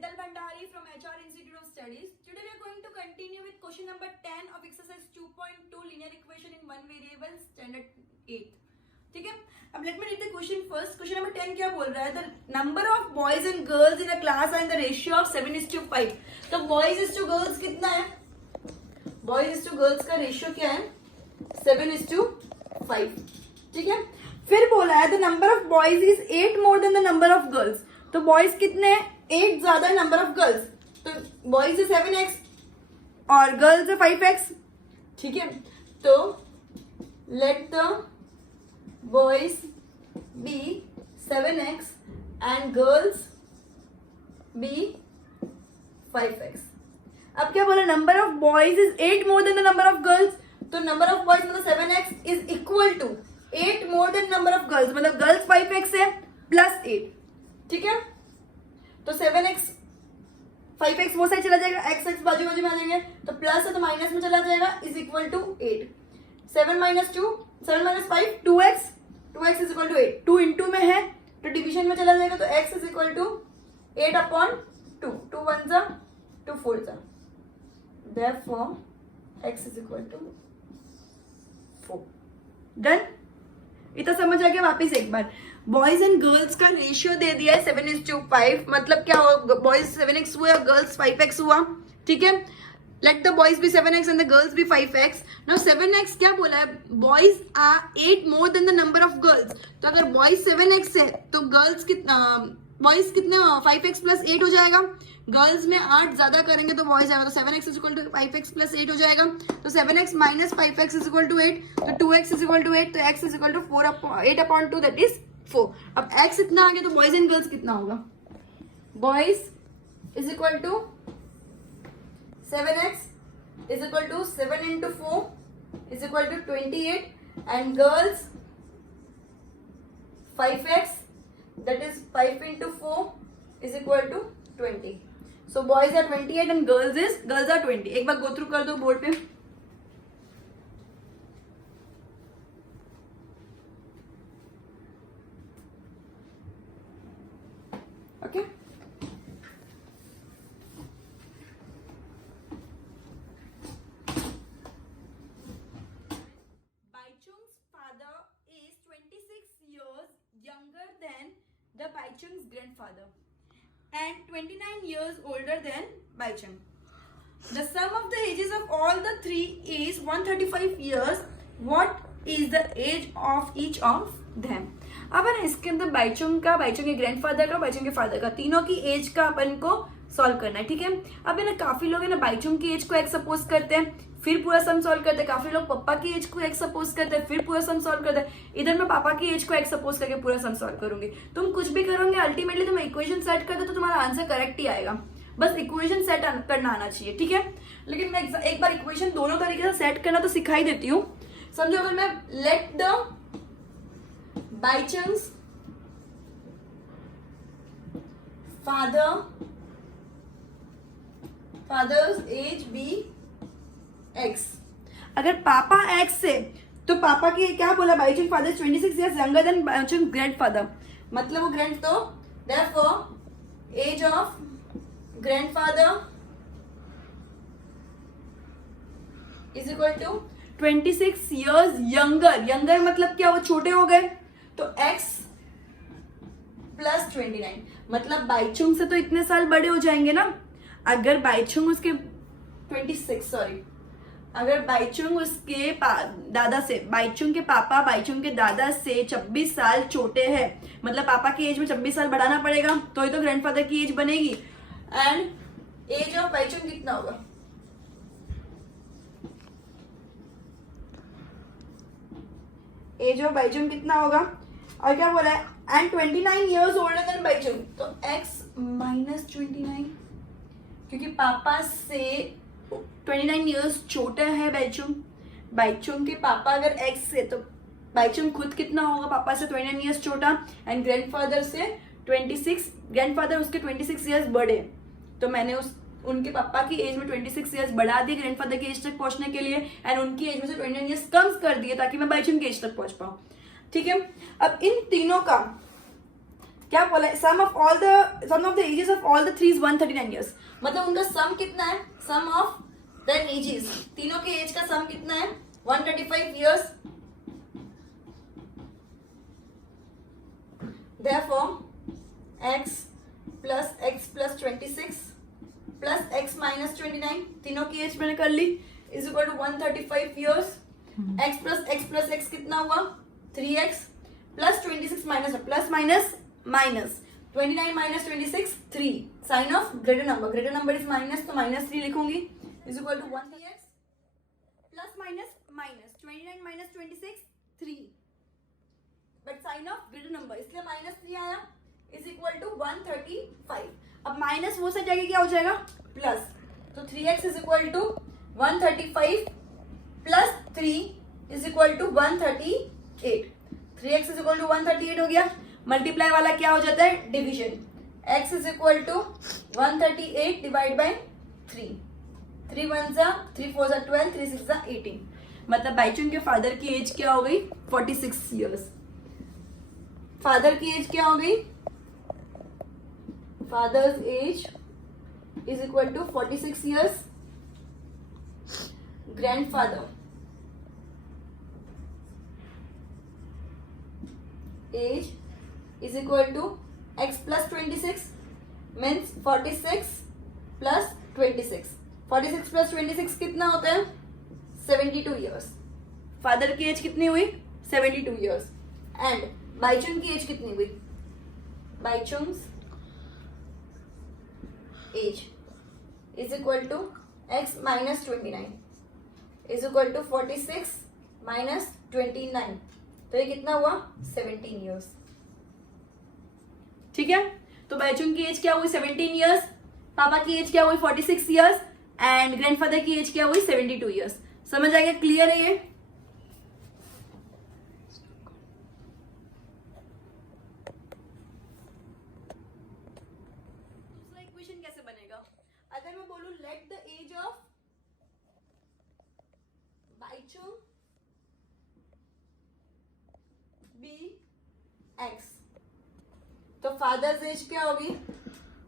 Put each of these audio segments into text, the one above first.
Nital Bhandari from HR Institute of Studies. Today we are going to continue with question number 10 of exercise 2.2 linear equation in one variable standard 8. ठीक है, अब let me read the question first. Question number 10 क्या बोल रहा है? The number of boys and girls in a class are in the ratio of 7:5. तो boys is to girls कितना है? Boys is to girls का ratio क्या है? 7:5. ठीक है, फिर बोला है the number of boys is 8 more than the number of girls. तो boys कितने हैं? 8 ज्यादा है number of girls. तो boys है 7x और girls है 5x. ठीक है, तो let the boys be 7x and girls be 5x. अब क्या बोला? Number of boys is 8 more than the number of girls. तो नंबर ऑफ बॉयज मतलब 7x is equal to 8 more than number of girls, मतलब girls 5x है plus 8. ठीक है, तो 7x 5x वो साइड चला जाएगा, x बाजू बाजू में आ जाएंगे, तो प्लस है तो माइनस में चला जाएगा, is equal to 8. 7 minus 2, 7 minus 5, 2x. 2x is equal to 8. 2 into में है तो डिवीजन में चला जाएगा, तो x इज इक्वल टू 8/2. 2 1 जा 2 4 जा, therefore x is equal to 4. Done. इतना समझ आ गया? वापिस एक बार, बॉयज एंड गर्ल्स का रेशियो दे दिया है 7:5. मतलब क्या हो? बॉयज 7x हुआ, गर्ल्स 5x हुआ. ठीक है, let the boys be 7x and the girls be 5x. Now 7x क्या बोला है? Boys are 8 more than the number of girls. तो अगर बॉयज 7x है तो गर्ल्स कितना, बॉयज कितने 5x प्लस 8 हो जाएगा. गर्ल्स में 8 ज्यादा करेंगे तो बॉयज आएगा, तो 7x is equal to 5x plus 8 हो जाएगा. तो 7x minus 5x is equal to 8, तो 2x इज इक्वल टू 8, तो x is equal to 8/2 that is 4. अब x इतना आ गया तो बॉयज एंड गर्ल्स कितना होगा? Boys is equal to 7x is equal to 7 into 4 is equal to 28 and girls 5x that is 5 into 4 is equal to 20. So boys are 28 and girls are 20. एक बार go through कर दो board पे. Okay. Baichung's father is 26 years younger than the Baichung's grandfather and 29 years older than Baichung. The sum of the ages of all the three is 135 years. What is the age of each of them? अब है ना इसके अंदर बाइचुंग के grandfather का, बाइचुंग के father का, तीनों की एज का अपन को सॉल्व करना है. ठीक है, अब है ना काफी लोग है ना बाइचुंग की एज को एक सपोज करते हैं फिर पूरा सम सॉल्व करते हैं, काफी लोग पापा की एज को एक सपोज करते हैं फिर पूरा सम सॉल्व करते हैं. इधर मैं पापा की एज को एक सपोज करके पूरा सम सॉल्व करूंगी. तुम कुछ भी करोगे अल्टीमेटली तुम इक्वेशन सेट करते तो तुम्हारा आंसर करेक्ट ही आएगा. बस इक्वेशन सेट करना आना चाहिए. ठीक है, लेकिन मैं एक बार इक्वेशन दोनों तरीके से सेट करना तो सिखाई देती हूँ. समझो, अगर मैं let the Baichung's father's age be x. अगर पापा x से तो पापा की क्या बोला? Bhaichung father 26 years younger than Bhaichung grandfather, मतलब वो ग्रैंड, तो therefore age of grandfather is equal to 26 years younger मतलब क्या? वो छोटे हो गए, तो x प्लस 29 मतलब बाइचुंग से तो इतने साल बड़े हो जाएंगे ना. अगर बाइचुंग उसके 26 सॉरी, अगर बाइचुंग उसके दादा से, बाइचुंग के पापा बाइचुंग के दादा से 26 साल छोटे हैं, मतलब पापा की एज में 26 साल बढ़ाना पड़ेगा तो ही तो ग्रैंडफादर की एज बनेगी. एंड एज ऑफ बाइचुंग कितना होगा? एज ऑफ बाइचुंग कितना होगा? और क्या बोला है? And 29 years older than Bhaichung, तो x माइनस 29, क्योंकि पापा से 29 years छोटा है बाइचुंग. बाइचुंग के पापा अगर x से, तो बाइचुंग खुद कितना होगा? पापा से 29 years छोटा एंड ग्रैंडफादर से 26, ग्रैंडफादर उसके 26 years बड़े, तो मैंने उनके पापा की एज में 26 years बढ़ा दिए ग्रैंडफादर की एज तक पहुंचने के लिए एंड उनकी एज में से 29 years कम कर दिए ताकि मैं बाइचुंग की एज तक पहुंच पाऊं. ठीक है, अब इन तीनों का क्या बोला है, sum of the ages of all the three is 139 years. मतलब उनका सम कितना है, सम ऑफ देयर एजेस, तीनों के एज का सम कितना है 135 years. Therefore, x plus 26 plus x minus 29, तीनों की एज मैंने कर ली, is equal to 135 years. x plus x कितना हुआ 3x plus 26 minus 29 minus 26 3. Sign of greater number is minus, तो -3 लिखूंगी, is equal to 1 3x plus minus 29 minus 26 3. But sign of greater number, इसलिए -3 आया, इज इक्वल टू 135. अब minus वो से जाके क्या हो जाएगा प्लस, तो 3x is equal to 135 plus 3 is equal to 138. 3x is equal to 138 हो गया. मल्टीप्लाई वाला क्या हो जाता है division, x is equal to 138 divide by 3. 3 1 जा 3 4 जा 12, 3 6 जा 18. मतलब बाईचुंग के फादर की एज क्या हो गई 46 ईयर्स. फादर की एज क्या हो गई, father's age is equal to 46 years. Grandfather age is equal to x plus 26 means 46 plus 26. 46 plus 26 कितना होता है 72 ईयर्स. फादर की एज कितनी हुई 72 ईयर्स. एंड बाईचुंग की एज कितनी हुई, Baichung's age is equal to x minus 29 is equal to 46 minus 29. तो ये कितना हुआ 17 ईयर्स. ठीक है, तो बाईचुंग की एज क्या हुई 17 ईयर्स, पापा की एज क्या हुई 46 ईयर्स एंड ग्रैंडफादर की एज क्या हुई 72 ईयर्स. समझ आ गया, क्लियर है ये. दूसरा इक्वेशन कैसे बनेगा, अगर मैं बोलूं let the age of Bhaichung be x, तो फादर्स एज क्या होगी,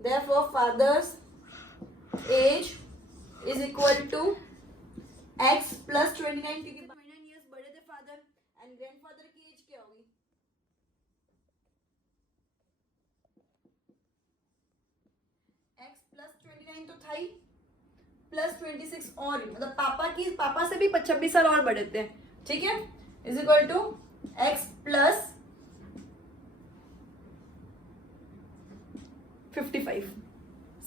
therefore father's age is equal to x plus 29, क्योंकि 29 ईयर्स बड़े थे फादर, एंड ग्रैंडफादर की एज क्या होगी x प्लस 29 तो था ही, प्लस 26 और, मतलब पापा से भी 26 साल और बड़े थे. ठीक है, is equal to x plus 55.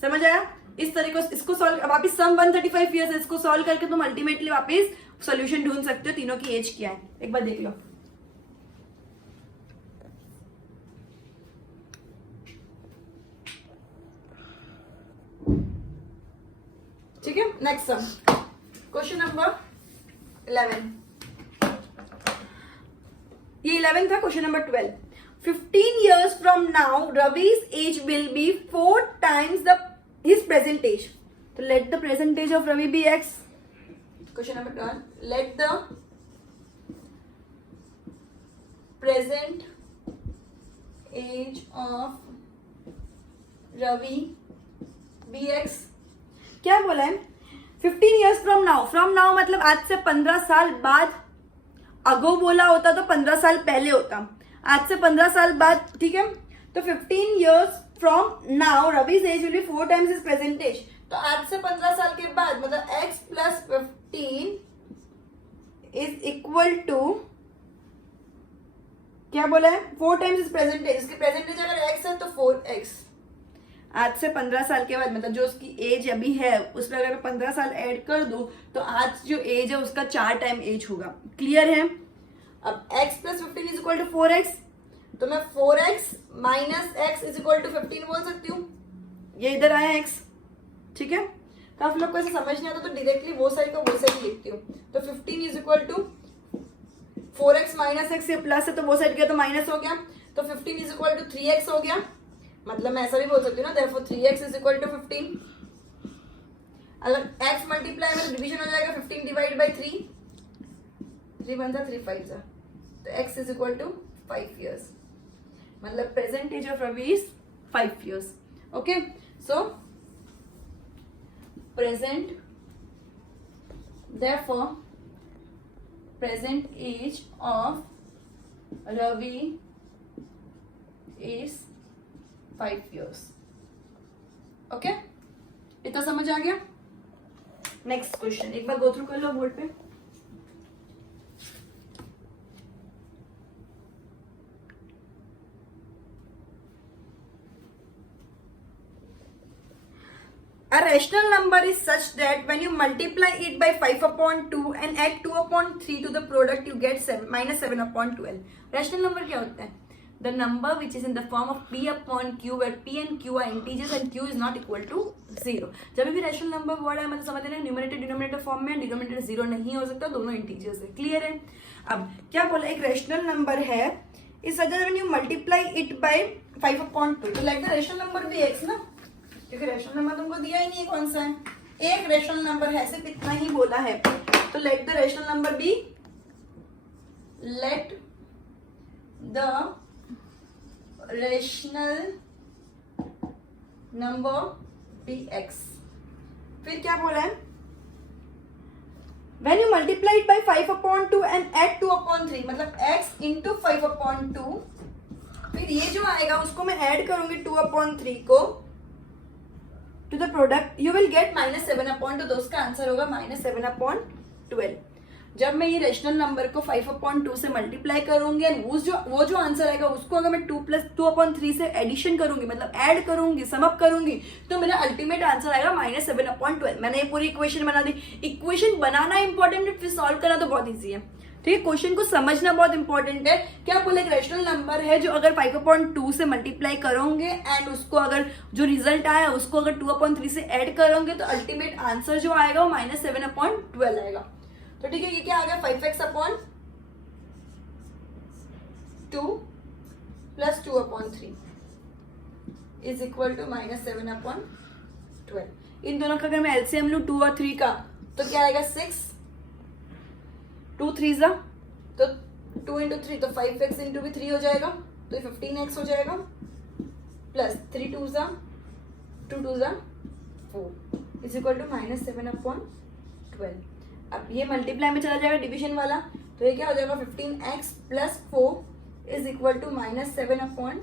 समझ आया. इस तरीके से इसको सॉल्व, वापिस सम 135 ईयर्स है, इसको सॉल्व करके तुम अल्टीमेटली वापिस सॉल्यूशन ढूंढ सकते हो. तीनों की एज क्या है एक बार देख लो. ठीक है, नेक्स्ट सम, क्वेश्चन नंबर 11. ये 11 था. Question number 12. 15 years from now, Ravi's age will be 4 times his present age. So let the present age of Ravi be x. Question number 12. Let the present age of Ravi be x. क्या बोला है 15 years from now. From now मतलब आज से 15 साल बाद. अगो बोला होता तो 15 साल पहले होता, आज से 15 साल बाद. ठीक है, तो 15 years from now Ravi's age will be 4 times his present age. तो आज से 15 साल के बाद मतलब x plus 15 is equal to क्या बोला है 4 times his present age. इसकी present age अगर x है तो 4x. आज से 15 साल के बाद मतलब जो उसकी एज अभी है उसमें अगर मैं 15 साल ऐड कर दूं तो आज जो एज है उसका 4 टाइम एज होगा. क्लियर है. अब x plus 15 is equal to 4x, तो मैं 4x minus x is equal to 15 बोल सकती हूँ. ये इधर आया x. ठीक है, काफी लोग को ऐसे समझ नहीं आता तो डायरेक्टली वो साइड का वो साइड लिखती हूँ. तो 15 is equal to 4x minus x, ये प्लस है तो वो साइड गया तो माइनस हो गया, तो 15 इज इक्वल टू 3x हो गया. मतलब मैं ऐसा भी बोल सकती हूँ ना, therefore 3x is equal to 15. अगर x मल्टीप्लाई में डिवीजन हो जाएगा 15 डिवाइड बाई 3, 3 1 जा 3 5 जा, तो x is equal to 5 years. मतलब present age of Ravi is 5 years. Okay, so present, therefore present age of Ravi is 5 years. ओके, इतना समझ आ गया. नेक्स्ट क्वेश्चन एक बार गो थ्रू कर लो बोर्ड पे. A rational number is such that when you multiply it by 5 upon 2 and add 2 upon 3 to the product, you get minus 7 upon 12. Rational number क्या होता है? The number which is in the form of p upon q, where p and q are integers and q is not equal to 0. जब भी rational number word है मतलब समझ लेना numerator denominator form में, डिनोमिनेटर 0 नहीं हो सकता, दोनों इंटीजर्स है. क्लियर है? अब क्या बोला, एक रेशनल नंबर है इस वजह when you multiply it by 5 upon 2, तो लाइक द रेशनल नंबर भी x ना, क्योंकि रेशनल नंबर तुमको दिया ही नहीं है कौन सा है, एक रेशनल नंबर है, सिर्फ इतना ही बोला है. तो let the rational number be, let the rational number be x. फिर क्या बोला है, when you multiply it by 5 upon 2 and add 2 upon 3, मतलब x into 5 upon 2, फिर ये जो आएगा उसको मैं ऐड करूंगी 2 upon 3 को to the product, you will get minus 7 upon 2. तो उसका आंसर होगा minus 7 upon 12. जब मैं ये रेशनल नंबर को 5 upon 2 से मल्टीप्लाई करूंगी एंड वो जो आंसर आएगा उसको अगर मैं 2 plus 2 upon 3 से एडिशन करूंगी, मतलब ऐड करूंगी, सम अप करूंगी, तो मेरा अल्टीमेट आंसर आएगा minus 7 upon 12. मैंने ये पूरी इक्वेशन बना दी. इक्वेशन बनाना इंपॉर्टेंट है, फिर सॉल्व करना तो बहुत ईजी है. ठीक है, क्वेश्चन को समझना बहुत इंपॉर्टेंट है. क्या बोले, एक रेशनल नंबर है जो अगर 5 upon 2 से मल्टीप्लाई करोगे एंड उसको अगर जो रिजल्ट आया उसको अगर 2 upon 3 से ऐड करोगे तो अल्टीमेट आंसर जो आएगा वो minus 7 upon 12 आएगा. तो ठीक है, ये क्या आ गया, 5x upon 2 plus 2 upon 3 is equal to minus 7 upon 12. इन दोनों का अगर मैं एलसीएम लूं 2 और 3 का तो क्या आएगा, 6, 2 3 जा तो 2 into 3 तो 5x into भी 3 हो जाएगा, तो 15x हो जाएगा, प्लस 3 2 जा 2 2 जा 4 is equal to minus 7 upon 12. अब ये मल्टीप्लाई में चला जाएगा डिवीजन वाला, तो ये क्या हो जाएगा, 15x plus 4 is equal to minus 7 upon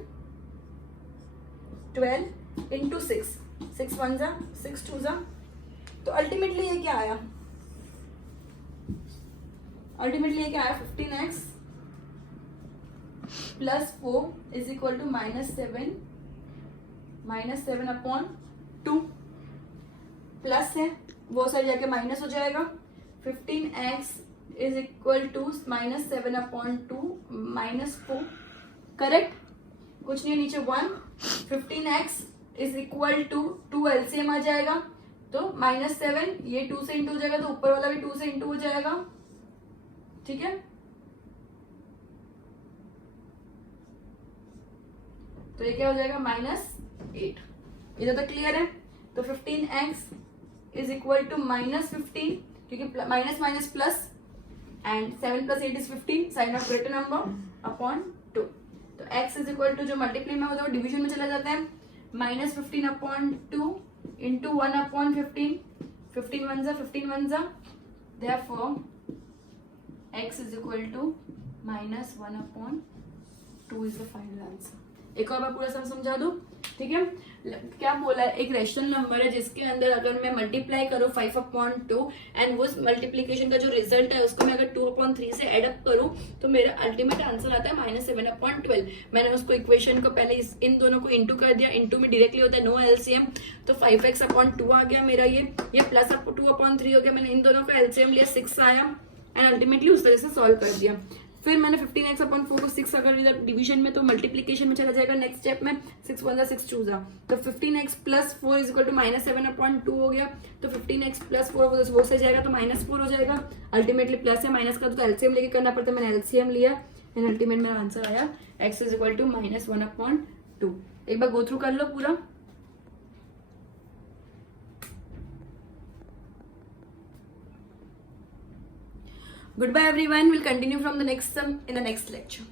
12 into 6. 6 1 जा 6 2 जा, तो अल्टीमेटली ये क्या आया, अल्टीमेटली ये क्या आया, 15x plus 4 is equal to minus 7 upon 2. Plus है वो साइड जाके माइनस हो जाएगा, 15x is equal to minus 7 upon 2 minus 4. Correct, कुछ नहीं, नीचे 1. 15x is equal to 2 LCM आ जाएगा, तो -7, ये 2 से इंटू हो जाएगा, तो ऊपर वाला भी 2 से इंटू हो जाएगा. ठीक है, तो ये क्या हो जाएगा, -8. इधर तक क्लियर है. तो 15x इज इक्वल टू -15, क्योंकि minus minus plus, and 7 plus 8 is 15, sign of greater number upon 2. तो x इज इक्वल टू जो मल्टीप्लाई में होता है वो डिवीजन में चला जाता है, -15 upon 2 इंटू 1 upon 15. 15 1 जा 15 1 जा, therefore x is equal to -1 upon 2 is the final answer. एक और बार पूरा समझा दो. ठीक है, क्या बोला है, एक रेशनल नंबर है जिसके अंदर अगर मैं मल्टीप्लाई करूँ 5 upon 2 एंड वो मल्टीप्लीकेशन का जो रिजल्ट है उसको मैं अगर 2 upon 3 से एड अप करूँ तो मेरा अल्टीमेट आंसर आता है -7 upon 12. मैंने उसको इक्वेशन को पहले इन दोनों को इंटू कर दिया, इंटू में डायरेक्टली होता है नो एलसीएम, तो 5x upon 2 आ गया मेरा, ये प्लस 2 upon 3 हो गया. मैंने इन दोनों का एलसीएम लिया, 6 आया एंड अल्टीमेटली उस तरह से सॉल्व कर दिया. फिर मैंने 15x upon 4 को 6 अगर इधर डिवीजन में तो मल्टीप्लीकेशन में चला जाएगा. नेक्स्ट स्टेप में 6 1 जा 6 2 जा, तो 15x plus 4 is equal to -7 upon 2 हो गया. तो 15x plus 4 वो से जाएगा तो -4 हो जाएगा. अल्टीमेटली प्लस है माइनस का तो एलसीएम लेके करना पड़ता है, मैंने एलसीएम लिया एंड अल्टीमेट मेरा आंसर आया x is equal to -1 upon 2. एक बार गो थ्रू कर लो पूरा. Goodbye everyone, we'll continue from the next sum in the next lecture.